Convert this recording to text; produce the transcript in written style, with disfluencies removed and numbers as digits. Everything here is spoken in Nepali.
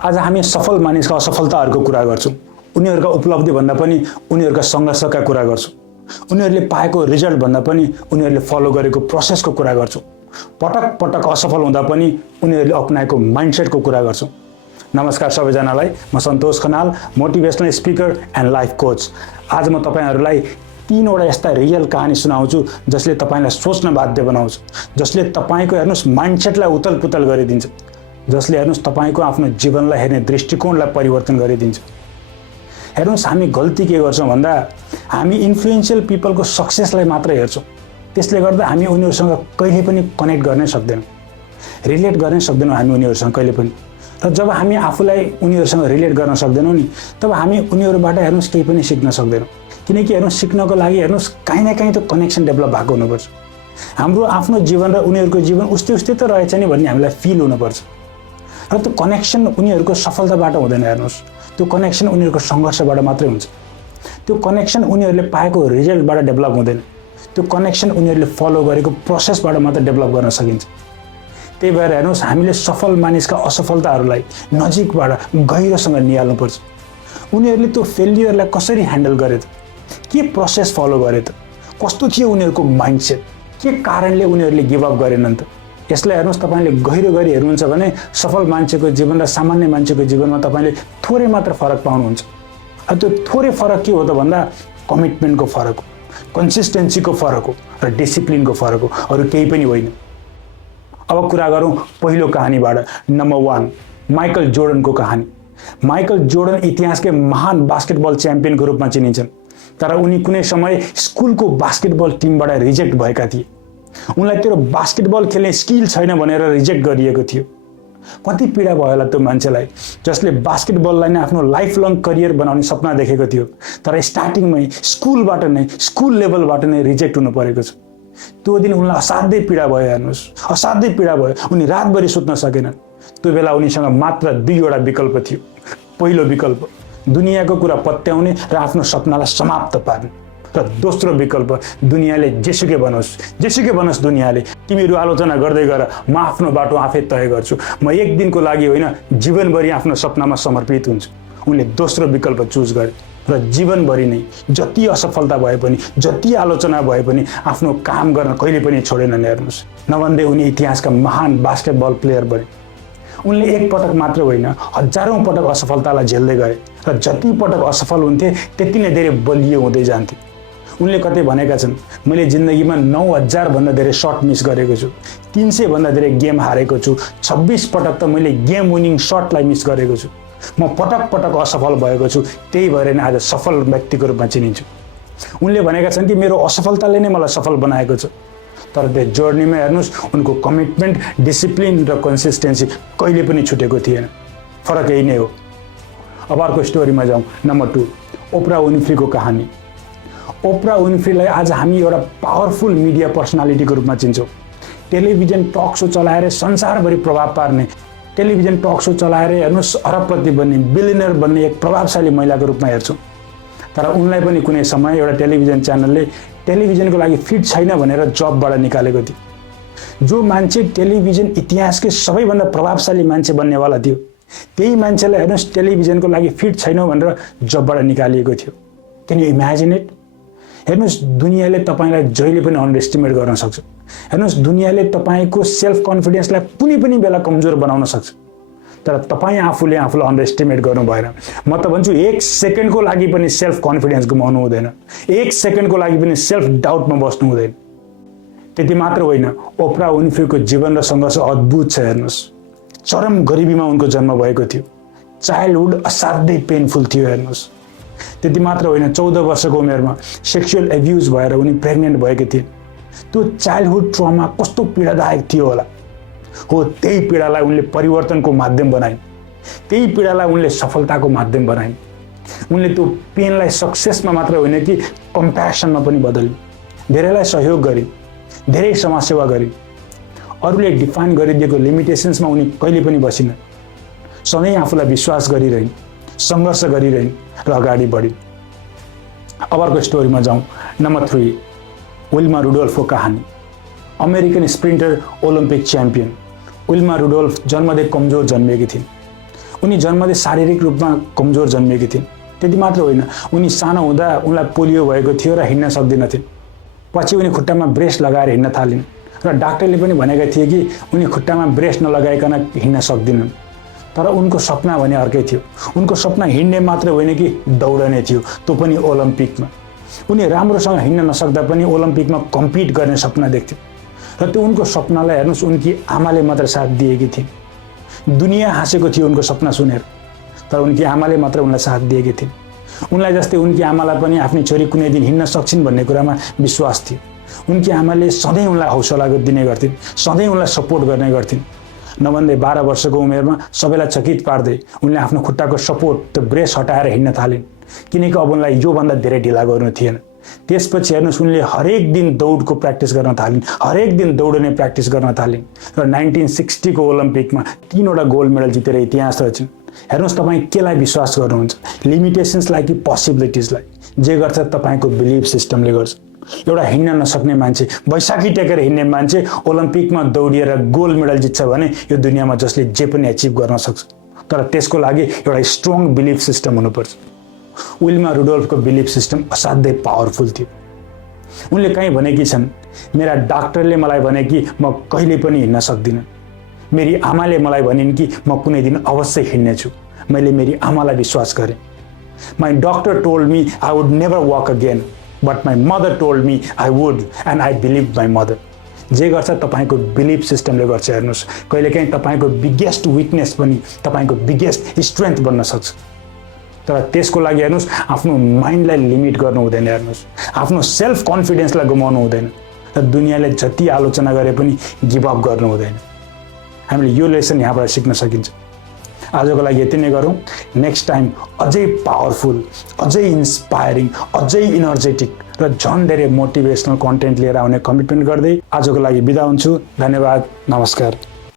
आज हामी सफल मानिसका असफलताहरूको कुरा गर्छौँ, उनीहरूका उपलब्धि भन्दा पनि उनीहरूका सङ्घर्षका कुरा गर्छौँ, उनीहरूले पाएको रिजल्ट भन्दा पनि उनीहरूले फलो गरेको प्रोसेसको कुरा गर्छौँ, पटक पटक असफल हुँदा पनि उनीहरूले अपनाएको माइन्डसेटको कुरा गर्छौँ। नमस्कार सबैजनालाई, म Santosh Khanal, motivational speaker and life coach. आज म तपाईहरुलाई 3वटा यस्ता रियल कहानी सुनाउँछु जसले तपाईलाई सोच्न बाध्य बनाउँछ, जसले तपाईको हेर्नुस् माइन्डसेटलाई उतलपुतल गरिदिन्छ, जसले हेर्नुस् तपाईको आफ्नो जीवनलाई हेर्ने दृष्टिकोणलाई परिवर्तन गरिदिन्छ। हेर्नुस् हामी गल्ती के गर्छौं भन्दा हामी इन्फ्लुएन्शियल पिपलको सक्सेसलाई मात्र हेर्छौं। त्यसले गर्दा हामी उनीहरुसँग कहिले पनि कनेक्ट गर्न सक्दैनौं, रिलेट गर्न सक्दैनौं हामी उनीहरुसँग कहिले पनि। र जब हामी आफूलाई उनीहरुसँग रिलेट गर्न सक्दैनौं नि, तब हामी उनीहरुबाट हेर्नुस् केही पनि सिक्न सक्दैनौं। किनकि हेर्नुस् सिक्नको लागि हेर्नुस् कहीं न कहीं त कनेक्सन डेभलप भएको हुनुपर्छ। हाम्रो आफ्नो जीवन र उनीहरुको जीवन उस्तै उस्तै त रहेछ नि भन्ने हामीलाई फिल हुनुपर्छ। र त्यो कनेक्सन उनीहरुको सफलताबाट हुँदैन। हेर्नुस् त्यो कनेक्सन उनीहरुको संघर्षबाट मात्रै हुन्छ। त्यो कनेक्सन उनीहरुले पाएको रिजल्टबाट डेभलप हुँदैन। त्यो कनेक्सन उनीहरुले फलो गरेको प्रोसेसबाट मात्र डेभलप गर्न सकिन्छ। त्यही भएर हेर्नुस् हामीले सफल मानिसका असफलताहरूलाई नजिकबाट गहिरोसँग निहाल्नुपर्छ। उनीहरुले त्यो फेलियरलाई कसरी ह्यान्डल गरे त, के प्रोसेस फलो गरे त, कस्तो थियो उनीहरुको माइन्डसेट, के कारणले उनीहरुले गिभ अप गरेनन् त। यसलाई हेर्नुस् तपाईले गहिरो गरी हेर्नुहुन्छ भने सफल मान्छेको जीवन र सामान्य मान्छेको जीवनमा तपाईले थोरै मात्र फरक पाउनुहुन्छ। त्यो थोरै फरक के हो त भन्दा कमिटमेन्टको फरक हो, कन्सिस्टेन्सीको फरक हो र डिसिप्लिनको फरक हो, अरु केही पनि होइन। अब कुरा गरौँ पहिलो कहानीबाट। नम्बर 1, माइकल जोर्डनको कहानी। माइकल जोर्डन इतिहासकै महान बास्केटबल च्याम्पियनको रूपमा चिनिन्छन्, तर उनी कुनै समय स्कुलको बास्केटबल टिमबाट रिजेक्ट भएका थिए। उनलाई त्यो बास्केटबल खेल्ने स्किल छैन भनेर रिजेक्ट गरिएको थियो। कति पीडा भयो होला त्यो मान्छेलाई, जसले बास्केटबललाई नै आफ्नो लाइफ लङ करियर बनाउने सपना देखेको थियो, तर स्टार्टिङमै स्कुल लेभलबाट नै रिजेक्ट हुनु परेको छ। त्यो दिन उनलाई असाध्यै पीडा भयो। हेर्नुस् असाध्यै पीडा भयो। उनी रातभरि सुत्न सकेनन्। त्यो बेला उनीसँग मात्र 2वटा विकल्प थियो। पहिलो विकल्प दुनियाँको कुरा पत्याउने र आफ्नो सपनालाई समाप्त पार्ने, र दोस्रो विकल्प दुनियाँले जेसुकै बनोस् दुनियाँले, तिमीहरू आलोचना गर्दै गर, म आफ्नो बाटो आफै तय गर्छु, म एक दिनको लागि होइन जीवनभरि आफ्नो सपनामा समर्पित हुन्छु। उनले दोस्रो विकल्प चुज गरे र जीवनभरि नै जति असफलता भए पनि, जति आलोचना भए पनि आफ्नो काम गर्न कहिले पनि छोडेनन्। हेर्नुस् नभन्दै उनी इतिहासका महान बास्केटबल प्लेयर बने। उनले एक पटक मात्र होइन हजारौं पटक असफलतालाई झेल्दै गए र जति पटक असफल हुन्थे त्यति नै धेरै बलियो हुँदै जान्थे। उनले कतै भनेका छन्, मैले जिन्दगीमा 9000 भन्दा धेरै शट मिस गरेको छु, 300 भन्दा धेरै गेम हारेको छु, 26 पटक त मैले गेम विनिङ शटलाई मिस गरेको छु। म पटक पटक असफल भएको छु, त्यही भएर नै आज सफल व्यक्तिको रूपमा चिनिन्छु। उनले भनेका छन् कि मेरो असफलताले नै मलाई सफल बनाएको छ। तर त्यो जर्नीमा हेर्नुस् उनको कमिटमेन्ट, डिसिप्लिन र कन्सिस्टेन्सी कहिले पनि छुटेको थिएन। फरक यही नै हो। अब अर्को स्टोरीमा जाउँ। नम्बर 2, ओप्रा विन्फ्रीको कहानी। ओप्रा विन्फ्रीलाई आज हामी एउटा पावरफुल मिडिया पर्सनालिटीको रूपमा चिन्छौँ। टेलिभिजन टक सो चलाएर संसारभरि प्रभाव पार्ने, टेलिभिजन टक सो चलाएर हेर्नुस् अरबपति बन्ने, बिलियनर बन्ने एक प्रभावशाली महिलाको रूपमा हेर्छौँ। तर उनलाई पनि कुनै समय एउटा टेलिभिजन च्यानलले टेलिभिजनको लागि फिट छैन भनेर जबबाट निकालेको थियो। जो मान्छे टेलिभिजन इतिहासकै सबैभन्दा प्रभावशाली मान्छे बन्नेवाला थियो, त्यही मान्छेलाई हेर्नुस् टेलिभिजनको लागि फिट छैन भनेर जबबाट निकालिएको थियो। Can you imagine it? हेर्नुस् दुनियाँले तपाईलाई जहिले पनि अन्डर एस्टिमेट गर्न सक्छ। हेर्नुस् दुनियाँले तपाईको सेल्फ कन्फिडेन्सलाई कुनै पनि बेला कमजोर बनाउन सक्छ, तर तपाई आफूले आफूलाई अन्डर एस्टिमेट गर्नु भएन। म त भन्छु 1 सेकेन्डको लागि पनि सेल्फ कन्फिडेन्स गुमाउनु हुँदैन, 1 सेकेन्डको लागि पनि सेल्फ डाउटमा बस्नु हुँदैन। त्यति मात्र होइन, ओप्रा विन्फ्रीको जीवन र सङ्घर्ष अद्भुत छ। हेर्नुस् चरम गरिबीमा उनको जन्म भएको थियो। चाइल्डहुड असाध्यै पेनफुल थियो। हेर्नुस् त्यति मात्र होइन, 14 वर्षको उमेरमा सेक्सुअल एब्युज भएर उनी प्रेग्नेन्ट भएकी थिइन्। त्यो चाइल्डहुड ट्रमा कस्तो पीडादायक थियो होला। हो त्यही पीडालाई उनले परिवर्तनको माध्यम बनाइन्, त्यही पीडालाई उनले सफलताको माध्यम बनाइन्। उनले त्यो पेनलाई सक्सेसमा मात्र होइन कि कम्प्यासनमा पनि बदलिन्। धेरैलाई सहयोग गरिन्, धेरै समाजसेवा गरिन्। अरूले डिफाइन गरिदिएको लिमिटेसन्समा उनी कहिले पनि बसिनन्। सधैँ आफूलाई विश्वास गरिरहन्, सङ्घर्ष गरिरहन् र अगाडि बढिन्। अब अर्को स्टोरीमा जाउँ। नम्बर 3, विल्मा रुडोल्फको कहानी। American sprinter, Olympic champion Wilma Rudolph जन्मदै कमजोर जन्मिएकी थिइन्। उनी जन्मदै शारीरिक रूपमा कमजोर जन्मिएकी थिइन्। त्यति मात्र होइन, उनी सानो हुँदा उनलाई पोलियो भएको थियो र हिँड्न सक्दिनथिन्। पछि उनी खुट्टामा ब्रेस लगाएर हिँड्न थालिन् र डाक्टरले पनि भनेका थिए कि उनी खुट्टामा ब्रेस नलगाइकन हिँड्न सक्दिनन्। तर उनको सपना भने अर्कै थियो। उनको सपना हिँड्ने मात्र होइन कि दौडने थियो, त्यो पनि ओलम्पिकमा। उनी राम्रोसँग हिँड्न नसक्दा पनि ओलम्पिकमा कम्पिट गर्ने सपना देख्थे र त्यो उनको सपनालाई हेर्नुहोस् उनकी आमाले मात्र साथ दिएकी थिइन्। दुनियाँ हाँसेको थियो उनको सपना सुनेर, तर उनकी आमाले मात्र उनलाई साथ दिएकी थिइन्। उनलाई जस्तै उनकी आमालाई पनि आफ्नी छोरी कुनै दिन हिँड्न सक्छिन् भन्ने कुरामा विश्वास थियो। उनकी आमाले सधैँ उनलाई हौसला दिने गर्थिन्, सधैँ उनलाई सपोर्ट गर्ने गर्थिन्। नभन्दै 12 वर्षको उमेरमा सबैलाई चकित पार्दै उनले आफ्नो खुट्टाको सपोर्ट त्यो ब्रेस हटाएर हिँड्न थालिन्, किनकि अब उनलाई योभन्दा धेरै ढिला गर्नु थिएन। त्यसपछि हेर्नुहोस् उनले हरेक दिन दौडको प्र्याक्टिस गर्न थालिन्, हरेक दिन दौडने प्र्याक्टिस गर्न थालिन् र 1960 को ओलम्पिकमा 3वटा गोल्ड मेडल जितेर इतिहास रचिन्। हेर्नुहोस् तपाईँ केलाई विश्वास गर्नुहुन्छ, लिमिटेसन्सलाई कि पोसिबिलिटिजलाई? जे गर्छ तपाईँको बिलिफ सिस्टमले गर्छ। एउटा हिँड्न नसक्ने मान्छे, बैशाखी टेकेर हिँड्ने मान्छे ओलम्पिकमा दौडिएर गोल्ड मेडल जित्छ भने यो दुनियाँमा जसले जे पनि एचिभ गर्न सक्छ। तर त्यसको लागि एउटा स्ट्रङ बिलिफ सिस्टम हुनुपर्छ। विल्मा रुडोल्फको बिलिफ सिस्टम असाध्यै पावरफुल थियो। उनले कहीँ भनेकी छन्, मेरा डाक्टरले मलाई भने कि म कहिले पनि हिँड्न सक्दिनँ। मेरी आमाले मलाई भनिन् कि म कुनै दिन अवश्य हिँड्नेछु। मैले मेरी आमालाई विश्वास गरेँ। My doctor told me I would never walk again, but my mother told me I would and I believe my mother. जे गर्छ तपाईँको बिलिफ सिस्टमले गर्छ। हेर्नुहोस् कहिलेकाहीँ तपाईँको बिगेस्ट विकनेस पनि तपाईँको बिगेस्ट स्ट्रेन्थ बन्न सक्छ। तर त्यसको लागि हेर्नुहोस् आफ्नो माइन्डलाई लिमिट गर्नु हुँदैन। हेर्नुहोस् आफ्नो सेल्फ कन्फिडेन्सलाई गुमाउनु हुँदैन र दुनियाँले जति आलोचना गरे पनि गिभ अप गर्नु हुँदैन। हामीले यो लेसन यहाँबाट सिक्न सकिन्छ। आजको लागि यति नै गरौँ। नेक्स्ट टाइम अझै पावरफुल, अझै इन्स्पायरिङ, अझै इनर्जेटिक र झन् धेरै मोटिभेसनल कन्टेन्ट लिएर आउने कमिटमेन्ट गर्दै आजको लागि बिदा हुन्छु। धन्यवाद, नमस्कार।